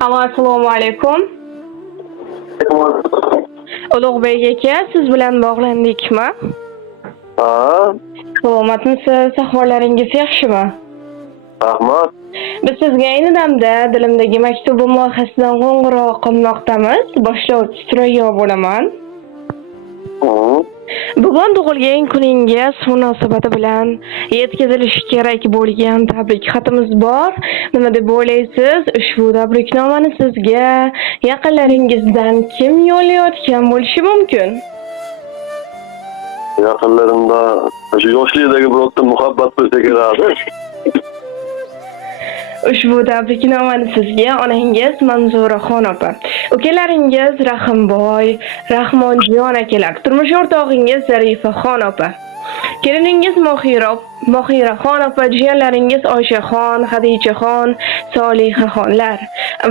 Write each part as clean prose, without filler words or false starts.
Assalomu alaykum. Ulug'bek aka, siz bilan bog'landikmi? Ha, Salomatmisiz? Ahvollaringiz yaxshimi? rahmat. Biz sizga ayni damda dilimdagi maktubim loyihasidan qo'ng'iroq qilmoqdamiz. Boshlovchi Surayyo bo'laman. Bugun tug'ilgan kuningiz munosabati bilan yetkazilishi kerak bo'lgan tabrik xatimiz bor. Nima deb o'ylaysiz? Ushbu tabriknomani sizga yaqinlaringizdan kim yo'llayotgan bo'lishi mumkin? Yaqinlarimda shu yoshlikdagi birotta muhabbat bo'lsa kerak. Ushbu tabriknomani sizga onangiz Manzuraxon opa, ukalaringiz Rahimboy, Rahmonjon akalar, turmush o'rtog'ingiz Zarifaxon opa, keliningiz Mohiraxon opa, jiyanlaringiz Oyshaxon, Xadichaxon, Solihaxonlar,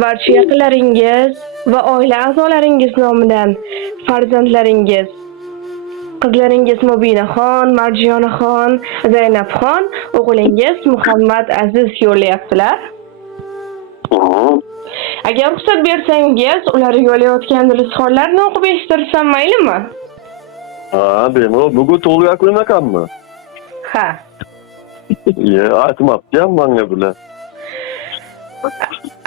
barcha yaqinlaringiz va oila a'zolaringiz nomidan farzandlaringiz, qizlaringiz Mubinaxon, Marjonaxon, Zaynabxon, o'g'lingiz Muhammad Aziz yo'llayaptilar. Agar ruxsat bersangiz, ular yo'llayotgan rizqonlarni o'qib eshittirsam maylimi? Ha, bemalol. Bugun tug'ilgan kunim ekanmi? Ha. Aytmabdi-ham menga bular.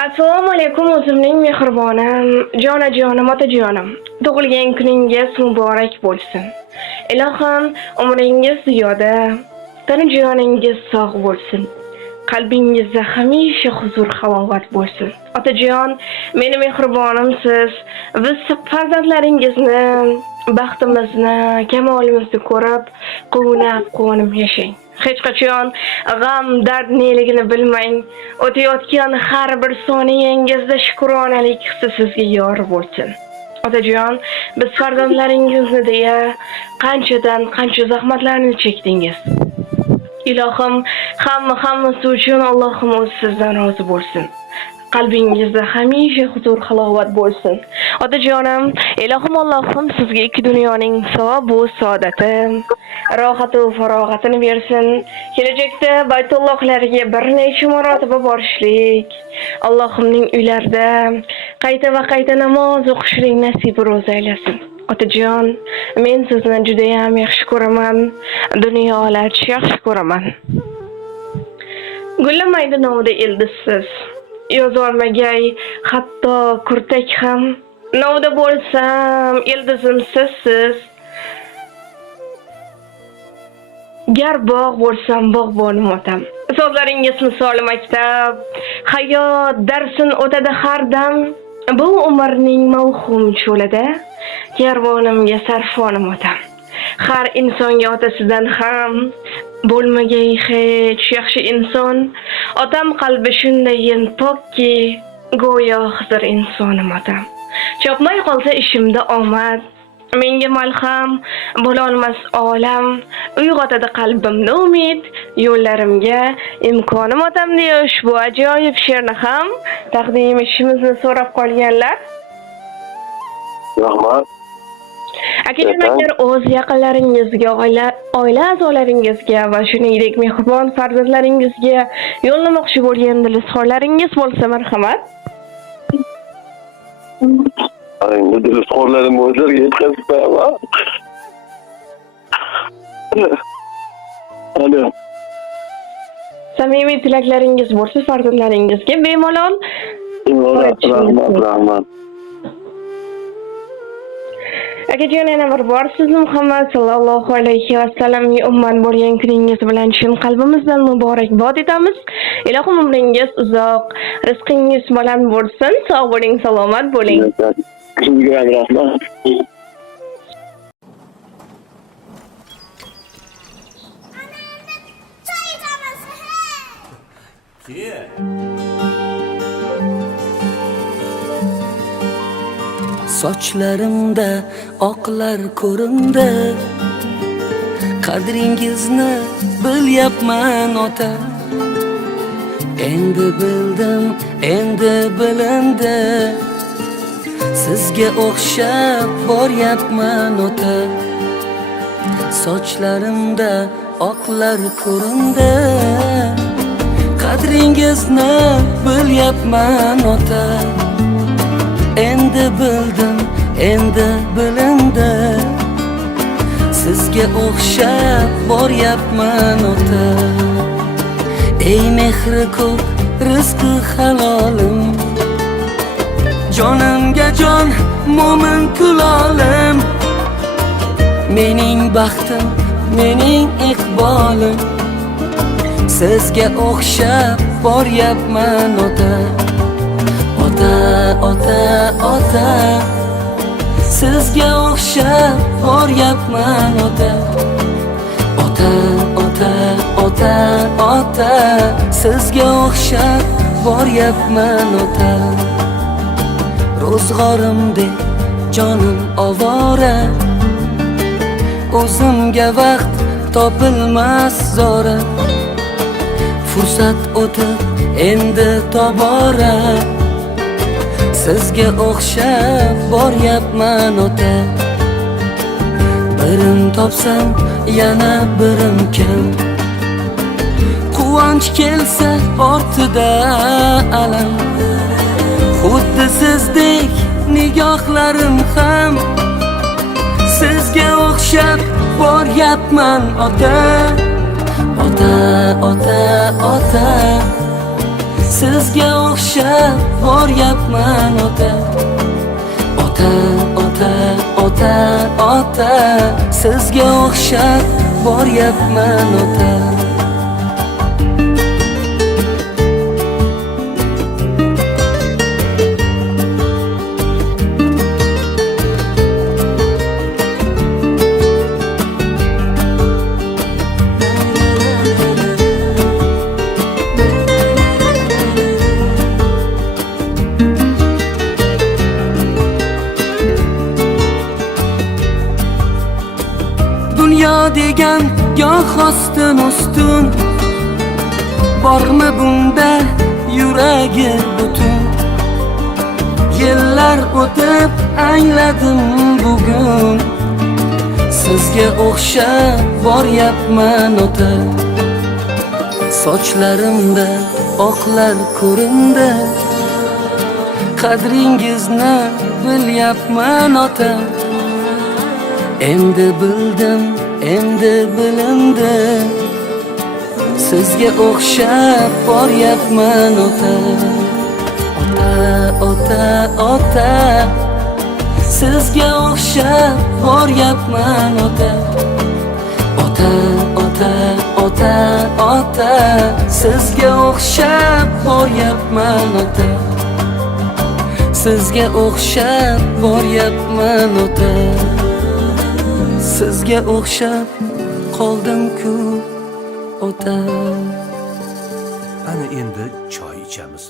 Assalomu alaykum, o'zimning mehribonim, jonajonim, otajonim. Tug'ilgan kuningiz muborak bo'lsin. Ilohim umringiz ziyoda, tanajoningiz sog' bo'lsin. Qalbingizda hamisha huzur halovat bo'lsin. Otajon, meni mehribonimsiz. Biz farzandlaringizni, baxtimizni, kamolimizni ko'rib, quvonib yashang. Hech qachon g'am, dard neligini bilmang. O'tayotgan har bir soniyangizda shukronalik hissi sizga yor bo'lsin. Otajon, biz farzandlaringizni deya qancha zahmatlarni chekdingiz. Ilohim hammasi uchun Allohim o'zi sizdan rozi bo'lsin. Qalbingizda hamisha huzur halovat bo'lsin. Otajonim, ilohim Allohim sizga ikki dunyoning savob va saodati, rohat va farog'atini bersin. Kelajakda Baytullohlarga bir necha marotaba borishlik, Allohimning uylarida qayta namoz o'qishlik nasib ro'za aylasin. Otajon, men sizni juda ham yaxshi ko'raman. Dunyolar yaxshi ko'raman. Gullamaydi nomida ildizsiz. Yozolmagay hatto kurtak ham. Novda bo'lsam ildizim sizsiz. Gar bog' bo'lsam bog'bonim otam. So'zlaringiz misoli maktab, hayot darsin o'tadi har dam. Bu umrning mavhum cho'lida karvonimga sarfonim otam. Har insonga otasidan ham bo'lmagay hech yaxshi inson. Otam qalbi shundayin pokki, go'yo Xizr insonim otam. Chopmay qolsa ishimda omad, menga malham bo'lolmas olam. Uyg'otadi qalbimda umid, yo'llarimga imkonim otam deya ushbu ajoyib she'rni ham taqdim etishimizni so'rab qolganlar. Rahmat. Akajon, agar o'z yaqinlaringizga, oila a'zolaringizga va shuningdek mehribon farzandlaringizga yo'llamoqchi bo'lgan dilizxorlaringiz bo'lsa, marhamat. Endi dilizxorlarim o'zlariga yetkazib qo'yaman. Alo. Samimiy tilaklaringiz bo'lsa farzandlaringizga bemalol. Rahmat. Akajon, yana bir bor sizni Muhammad sallallohu alayhi va sallamga ummat bo'lgan kuningiz bilan chin qalbimizdan muborakbod etamiz. Ilohim umringiz uzoq, rizqingiz baland bo'lsin. Sog' bo'ling, salomat bo'ling. Sizga ham rahmat. Sochlarimda oqlar ko'rindi, qadringizni bilyapman ota. Endi bildim, endi bilindi, sizga o'xshab boryapman ota. Sochlarimda oqlar ko'rindi, qadringizni bilyapman ota. bildim, endi bilindi. Sizga o'xshab boryapman ota. Ey mehri ko'p, rizqi halolim, jonimga jon, mo'min kulolim. Mening baxtim, mening iqbolim, sizga o'xshab boryapman ota. Ota, ota, ota, sizga o'xshab boryapman ota. Ota, ota, ota, ota, sizga o'xshab boryapman ota. Ro'zg'orimdek jonim ovora, o'zimga vaqt topilmas zora. Fursat o'tib endi tobora, sizga o'xshab boryapman ota. Birim topsam yana birim kam, quvonch kelsa ortida alam. Xuddi sizdek nigohlarim ham sizga o'xshab boryapman ota. Ota, ota, ota, sizga o'xshab boryapman ota. Ota, ota, ota, ota, sizga o'xshab boryapman ota. Dunyo degan goh ostin ustun, bormi bunda yuragi butun. Yillar o'tib angladim bugun, sizga o'xshab boryapman ota. Sochlarimda oqlar ko'rindi, qadringizni bilyapman ota. Endi bildim, endi bilindi, sizga o'xshab boryapman ota. Ota, ota, ota, sizga o'xshab boryapman ota. Ota, ota, ota, ota, sizga o'xshab boryapman ota. Sizga o'xshab boryapman ota. Sizga o'xshab qoldim-ku ota. Ana endi choy ichamiz.